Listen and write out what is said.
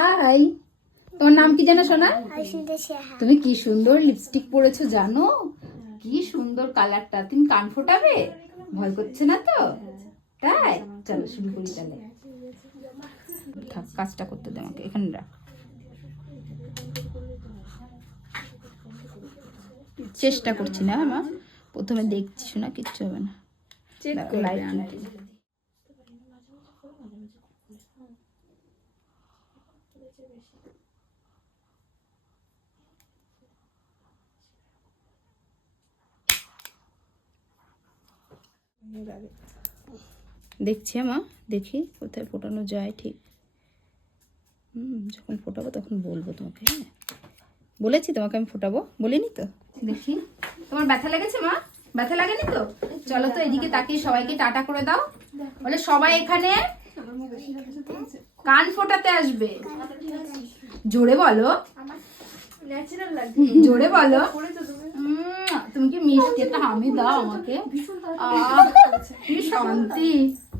High, তোমার নাম কি জানো সোনা? তুমি কি সুন্দর লিপস্টিক পরেছো জানো? কি সুন্দর কালারটা। তুমি কান ফোটাবে? ভয় করছে না তো? তাই চলো শুরু করি তাহলে। থাক, কাজটা করতে দে আমাকে, এখানে রাখ। চেষ্টা করছি না মা, প্রথমে দেখছি শোনা, কিচ্ছু হবে না। লাইট দেখছি মা, দেখি কোথায় ফোটানো যায় ঠিক। যখন ফোটাবো তখন বলবো তোমাকে। হ্যাঁ, বলেছি তোমাকে আমি ফোটাবো, বলিনি তো? দেখি তোমার ব্যথা লেগেছে মা? ব্যথা লাগেনি তো? চলো তো এদিকে তাকিয়ে সবাইকে টাটা করে দাও। বলে সবাই এখানে কান ফোটাতে আসবে। জোরে বলো, জোরে বলো। তুমি কি মিষ্টি একটা হামি দাও আমাকে। কি শান্তি।